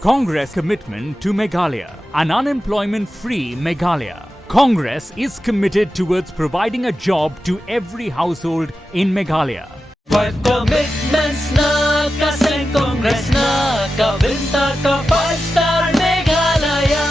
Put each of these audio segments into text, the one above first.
Congress commitment to Meghalaya, an unemployment-free Meghalaya. Congress is committed towards providing a job to every household in Meghalaya. Five commitments na kasing Congress na kabinta ka 5-star Meghalaya.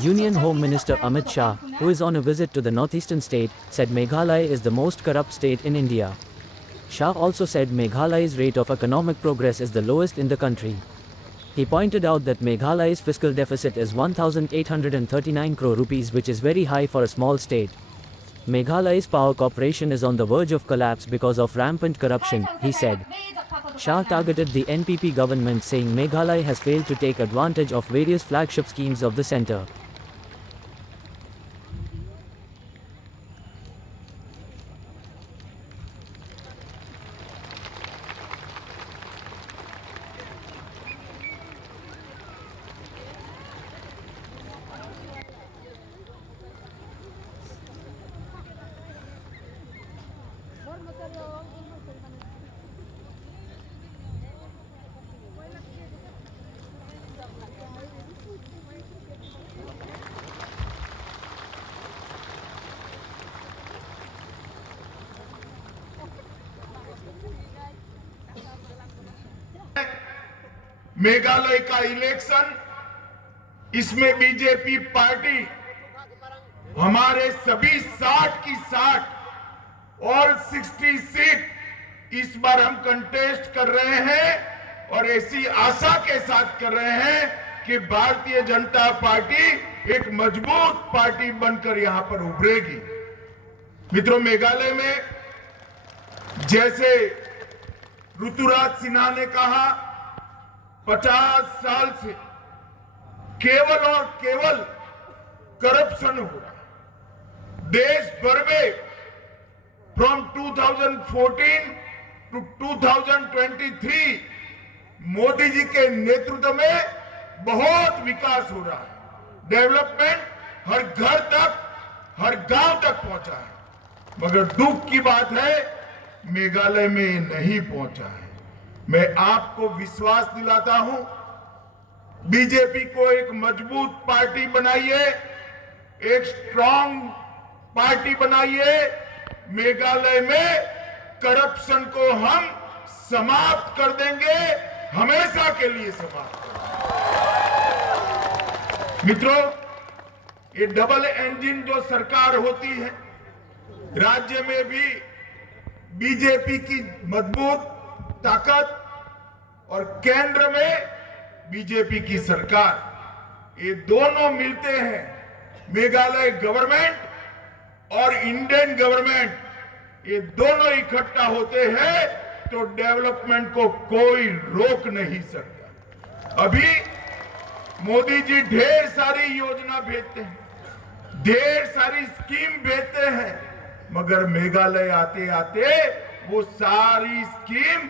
Union Home Minister Amit Shah, who is on a visit to the northeastern state, said Meghalaya is the most corrupt state in India. Shah also said Meghalaya's rate of economic progress is the lowest in the country. He pointed out that Meghalaya's fiscal deficit is 1,839 crore rupees, which is very high for a small state. Meghalaya's power corporation is on the verge of collapse because of rampant corruption, he said. Shah targeted the NPP government, saying Meghalaya has failed to take advantage of various flagship schemes of the centre. Meghalaya का election, इसमें BJP party हमारे सभी 60 की 60 और 60 seat इस बार हम contest कर रहे हैं और ऐसी आशा के साथ कर रहे हैं कि भारतीय जनता पार्टी एक मजबूत पार्टी बनकर यहां पर उभरेगी। मित्रों, मेघालय में जैसे ऋतुराज सिन्हा ने कहा, 50 साल से केवल और केवल करप्शन हो रहा है देश भर में। फ्रॉम 2014 टू 2023 मोदी जी के नेतृत्व में बहुत विकास हो रहा है। डेवलपमेंट हर घर तक, हर गांव तक पहुंचा है, मगर दुख की बात है मेघालय में नहीं पहुंचा है। मैं आपको विश्वास दिलाता हूं, बीजेपी को एक मजबूत पार्टी बनाइए, एक स्ट्रांग पार्टी बनाइए। मेघालय में करप्शन को हम समाप्त कर देंगे, हमेशा के लिए समाप्त कर। मित्रों, ये डबल इंजन जो सरकार होती है, राज्य में भी बीजेपी की मजबूत ताकत और केंद्र में बीजेपी की सरकार, ये दोनों मिलते हैं। मेघालय गवर्नमेंट और इंडियन गवर्नमेंट, ये दोनों इकट्ठा होते हैं तो डेवलपमेंट को कोई रोक नहीं सकता। अभी मोदी जी ढेर सारी योजना भेजते हैं, ढेर सारी स्कीम भेजते हैं, मगर मेघालय आते आते वो सारी स्कीम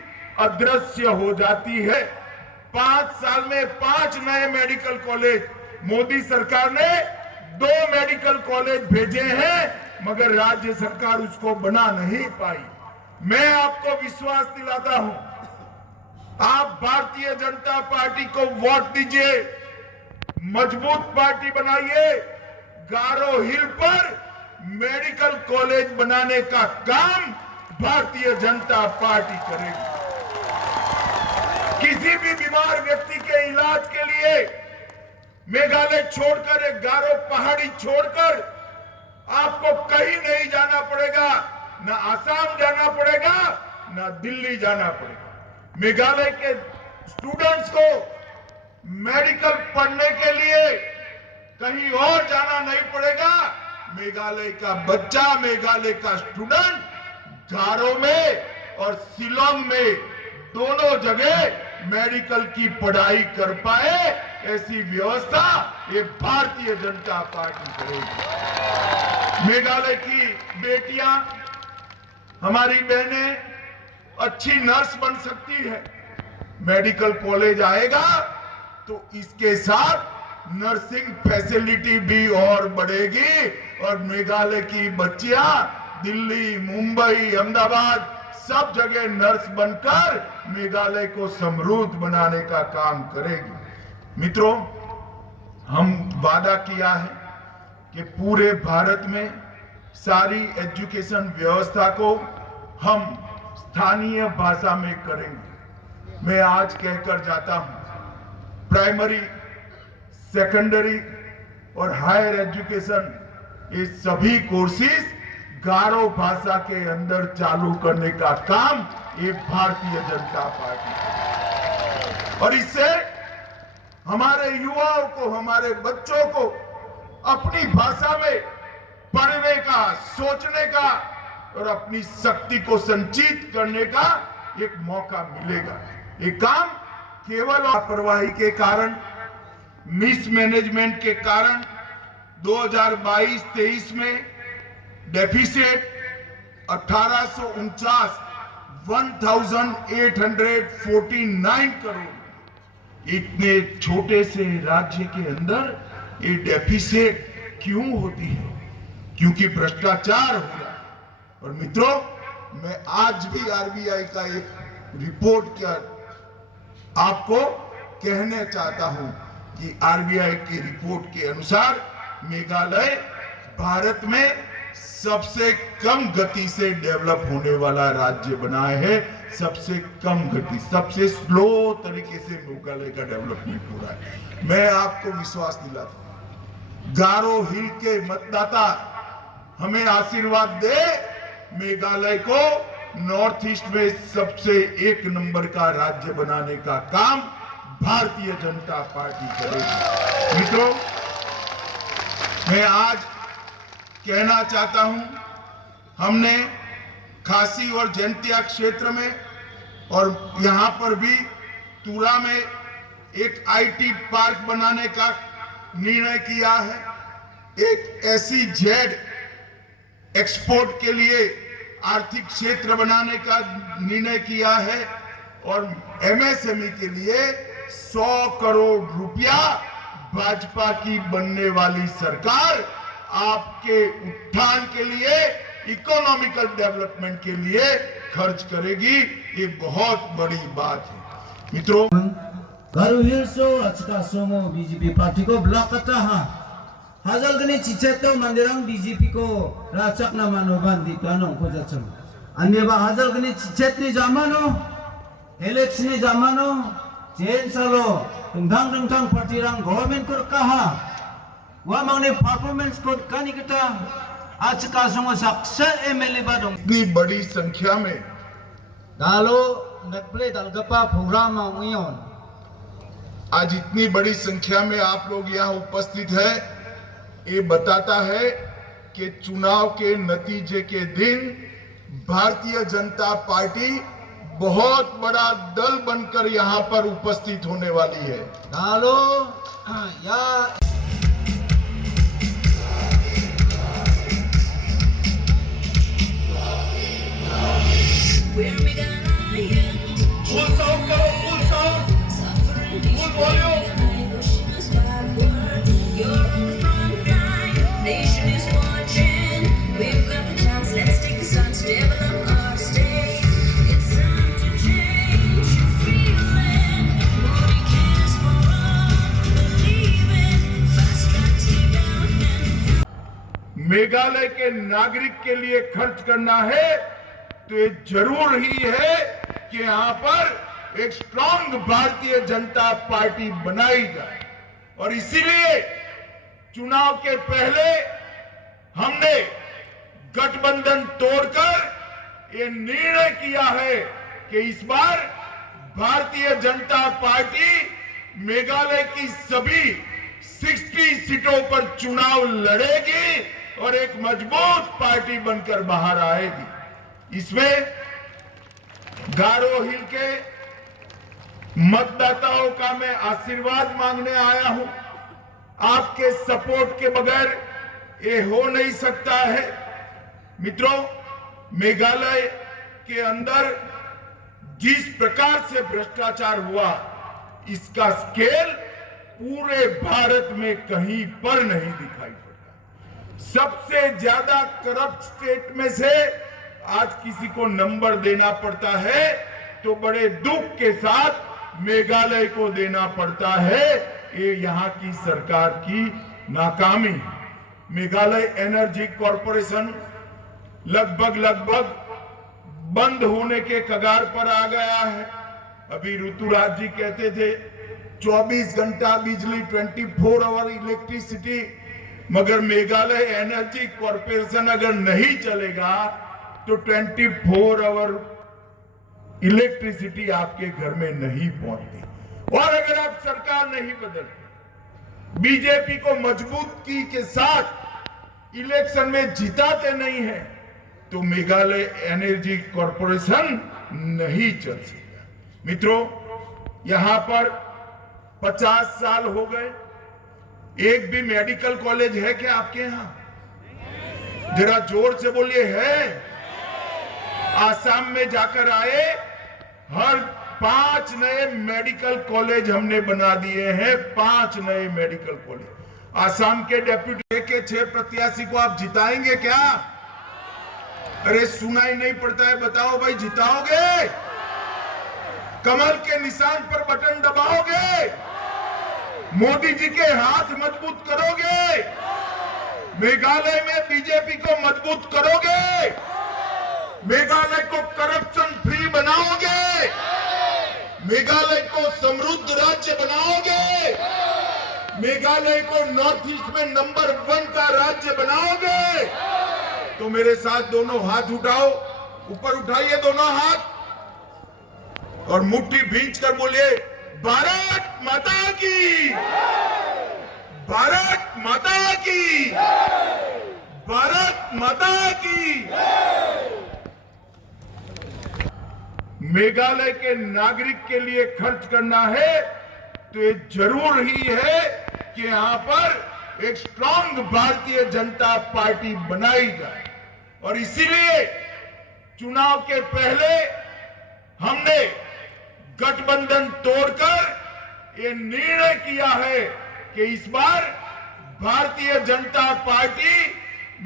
अदृश्य हो जाती है। 5 साल में 5 नए मेडिकल कॉलेज, मोदी सरकार ने 2 मेडिकल कॉलेज भेजे हैं, मगर राज्य सरकार उसको बना नहीं पाई। मैं आपको विश्वास दिलाता हूं, आप भारतीय जनता पार्टी को वोट दीजिए, मजबूत पार्टी बनाइए। गारो हिल पर मेडिकल कॉलेज बनाने का काम भारतीय जनता पार्टी करेगी। किसी भी बीमार व्यक्ति के इलाज के लिए मेघालय छोड़कर, एक गारो पहाड़ी छोड़कर आपको कहीं नहीं जाना पड़ेगा, ना आसाम जाना पड़ेगा, ना दिल्ली जाना पड़ेगा। मेघालय के स्टूडेंट्स को मेडिकल पढ़ने के लिए कहीं और जाना नहीं पड़ेगा। मेघालय का बच्चा, मेघालय का स्टूडेंट गारो में और शिलोंग में दोनों जगह मेडिकल की पढ़ाई कर पाए, ऐसी व्यवस्था ये भारतीय जनता पार्टी करेगी। मेघालय की बेटियां, हमारी बहनें अच्छी नर्स बन सकती है। मेडिकल कॉलेज आएगा तो इसके साथ नर्सिंग फैसिलिटी भी और बढ़ेगी और मेघालय की बच्चियां दिल्ली, मुंबई, अहमदाबाद सब जगह नर्स बनकर मेघालय को समृद्ध बनाने का काम करेगी। मित्रों, हम वादा किया है कि पूरे भारत में सारी एजुकेशन व्यवस्था को हम स्थानीय भाषा में करेंगे। मैं आज कहकर जाता हूं, प्राइमरी, सेकेंडरी और हायर एजुकेशन ये सभी कोर्सेज गारो भाषा के अंदर चालू करने का काम ये भारतीय जनता पार्टी, और इससे हमारे युवाओं को, हमारे बच्चों को अपनी भाषा में पढ़ने का, सोचने का और अपनी शक्ति को संचित करने का एक मौका मिलेगा। ये काम केवल लापरवाही के कारण, मिसमैनेजमेंट के कारण 2022-23 में डेफिसिट 1849 करोड़। इतने छोटे से राज्य के अंदर ये डेफिसिट क्यों होती है? क्योंकि भ्रष्टाचार हो रहा है। और मित्रों, मैं आज भी आरबीआई का एक रिपोर्ट कर आपको कहना चाहता हूं कि आरबीआई की रिपोर्ट के अनुसार मेघालय भारत में सबसे कम गति से डेवलप होने वाला राज्य बना है। सबसे कम गति, सबसे स्लो तरीके से मेघालय का डेवलपमेंट हो रहा है। मैं आपको विश्वास दिलाता हूं, गारो हिल के मतदाता हमें आशीर्वाद दे, मेघालय को नॉर्थ ईस्ट में सबसे 1 नंबर का राज्य बनाने का काम भारतीय जनता पार्टी करेगी। मित्रों, मैं आज कहना चाहता हूं, हमने खासी और जैंतिया क्षेत्र में और यहां पर भी तुरा में एक आईटी पार्क बनाने का निर्णय किया है। एक SEZ एक्सपोर्ट के लिए आर्थिक क्षेत्र बनाने का निर्णय किया है और MSME के लिए 100 करोड़ रुपया भाजपा की बनने वाली सरकार आपके उत्थान के लिए, इकोनॉमिकल डेवलपमेंट के लिए खर्च करेगी। ये बहुत बड़ी बात है। मित्रों, गारो हिल सो अचका सोमो बीजेपी पार्टी को ब्लॉक करता है। हाजल गनी चिचेतो मंदिरंग बीजेपी को राचक न मानो बंदी प्लानो को जचम अन्य बा हाजल गनी चिचेतनी जामानो इलेक्शनी जामानो चेन सालो दंथां पार्टी रंग गवर्नमेंट को कहा वह मांगने परफॉर्मेंस को कानी किता आज का सोमो सक्सेस MLA बादों इतनी बड़ी संख्या में दालो नकले दलगपा प्रोग्राम मांगियों, आज इतनी बड़ी संख्या में आप लोग यहाँ उपस्थित है, ये बताता है कि चुनाव के नतीजे के दिन भारतीय जनता पार्टी बहुत बड़ा दल बनकर यहाँ पर उपस्थित होने वाली है। डालो या मेघालय के नागरिक के लिए खर्च करना है तो ये जरूर ही है कि यहां पर एक स्ट्रांग भारतीय जनता पार्टी बनाई जाए। और इसीलिए चुनाव के पहले हमने गठबंधन तोड़कर ये निर्णय किया है कि इस बार भारतीय जनता पार्टी मेघालय की सभी 60 सीटों पर चुनाव लड़ेगी और एक मजबूत पार्टी बनकर बाहर आएगी। इसमें गारो हिल के मतदाताओं का मैं आशीर्वाद मांगने आया हूं। आपके सपोर्ट के बगैर ये हो नहीं सकता है। मित्रों, मेघालय के अंदर जिस प्रकार से भ्रष्टाचार हुआ, इसका स्केल पूरे भारत में कहीं पर नहीं दिखाई पड़ता। सबसे ज्यादा करप्ट स्टेट में से आज किसी को नंबर देना पड़ता है तो बड़े दुख के साथ मेघालय को देना पड़ता है। ये यहाँ की सरकार की नाकामी। मेघालय एनर्जी कॉरपोरेशन लगभग बंद होने के कगार पर आ गया है। अभी ऋतुराज जी कहते थे 24 घंटा बिजली, 24 आवर इलेक्ट्रिसिटी, मगर मेघालय एनर्जी कॉरपोरेशन अगर नहीं चलेगा तो 24 आवर इलेक्ट्रिसिटी आपके घर में नहीं पहुंचती। और अगर आप सरकार नहीं बदलते, बीजेपी को मजबूती के साथ इलेक्शन में जिताते नहीं है, तो मेघालय एनर्जी कॉरपोरेशन नहीं चल सकता। मित्रों, यहां पर 50 साल हो गए, एक भी मेडिकल कॉलेज है क्या आपके यहां? जरा जोर से बोलिए, है? आसाम में जाकर आए, हर 5 नए मेडिकल कॉलेज हमने बना दिए हैं। 5 नए मेडिकल कॉलेज। आसाम के डेप्यूटी के 6 प्रत्याशी को आप जिताएंगे क्या? अरे सुनाई नहीं पड़ता है, बताओ भाई, जिताओगे? कमल के निशान पर बटन दबाओगे? मोदी जी के हाथ मजबूत करोगे? मेघालय में बीजेपी को मजबूत करोगे? मेघालय को करप्शन फ्री बनाओगे? मेघालय को समृद्ध राज्य बनाओगे? मेघालय को नॉर्थ ईस्ट में नंबर 1 का राज्य बनाओगे? तो मेरे साथ दोनों हाथ उठाओ, ऊपर उठाइए दोनों हाथ और मुट्ठी भींच कर बोलिए, भारत माता की, भारत माता की, भारत माता की। मेघालय के नागरिक के लिए खर्च करना है तो ये जरूर ही है कि यहां पर एक स्ट्रांग भारतीय जनता पार्टी बनाई जाए। और इसीलिए चुनाव के पहले हमने गठबंधन तोड़कर ये निर्णय किया है कि इस बार भारतीय जनता पार्टी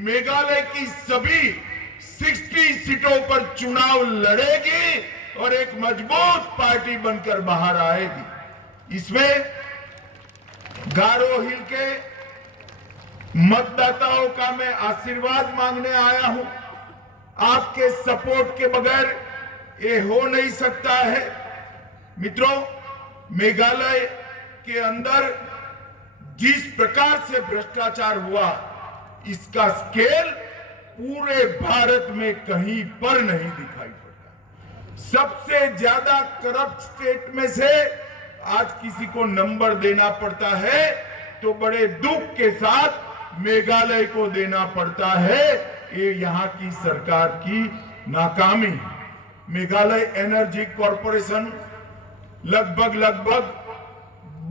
मेघालय की सभी 60 सीटों पर चुनाव लड़ेगी और एक मजबूत पार्टी बनकर बाहर आएगी। इसमें गारो हिल के मतदाताओं का मैं आशीर्वाद मांगने आया हूं। आपके सपोर्ट के बगैर ये हो नहीं सकता है। मित्रों, मेघालय के अंदर जिस प्रकार से भ्रष्टाचार हुआ, इसका स्केल पूरे भारत में कहीं पर नहीं दिखाई पड़ता। सबसे ज्यादा करप्ट स्टेट में से आज किसी को नंबर देना पड़ता है तो बड़े दुख के साथ मेघालय को देना पड़ता है। ये यहाँ की सरकार की नाकामी। मेघालय एनर्जी कॉरपोरेशन लगभग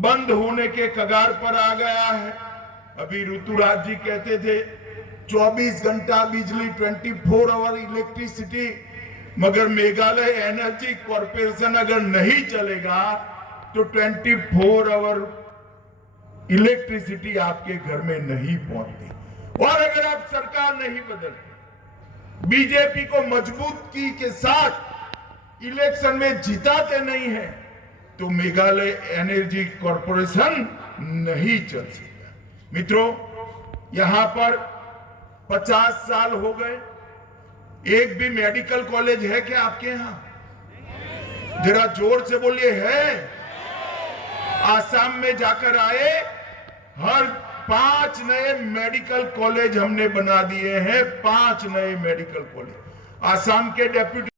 बंद होने के कगार पर आ गया है। अभी ऋतुराज जी कहते थे 24 घंटा बिजली, 24 आवर इलेक्ट्रिसिटी, मगर मेघालय एनर्जी कॉरपोरेशन अगर नहीं चलेगा तो 24 आवर इलेक्ट्रिसिटी आपके घर में नहीं पहुंचती। और अगर आप सरकार नहीं बदलते, बीजेपी को मजबूती के साथ इलेक्शन में जिताते नहीं है, तो मेघालय एनर्जी कॉरपोरेशन नहीं चल सकता। मित्रों, यहां पर 50 साल हो गए, एक भी मेडिकल कॉलेज है क्या आपके यहां? जरा जोर से बोलिए, है? आसाम में जाकर आए, हर 5 नए मेडिकल कॉलेज हमने बना दिए हैं। 5 नए मेडिकल कॉलेज। आसाम के deputy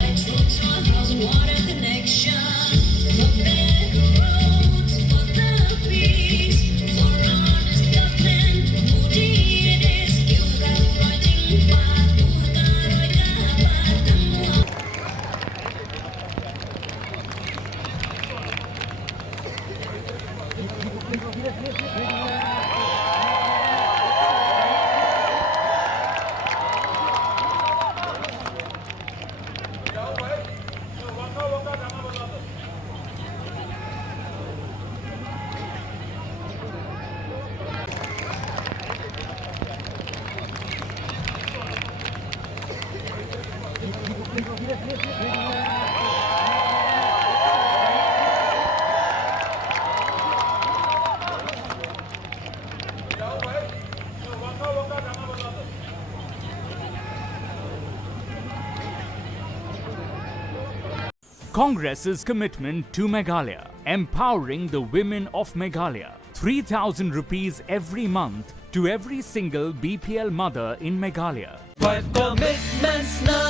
Congress's commitment to Meghalaya, empowering the women of Meghalaya. 3,000 rupees every month to every single BPL mother in Meghalaya. 5 commitments na